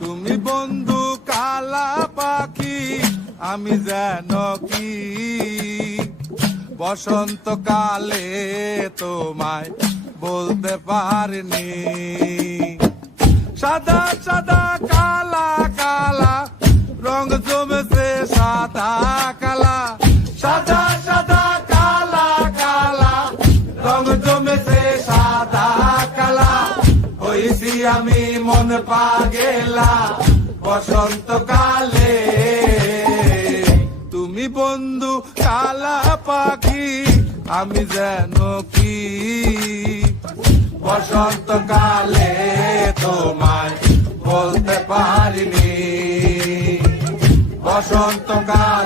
তুমি বন্ধু কালা পাখি, আমি যেন কি বসন্তকালে তোমায় বলতে পারিনি। সাদা সাদা কালা কালা রং জমেছে সাদা কালা, সাদা সাদা কালা কালা রং জমেছে সাদা কালা। হইছি আমি মন পাগেলা বসন্তকালে। তুমি বন্ধু কালা পাখি, আমি যেন কি বসন্তকালে তোমায় বলতে পারিনি। বসন্তকাল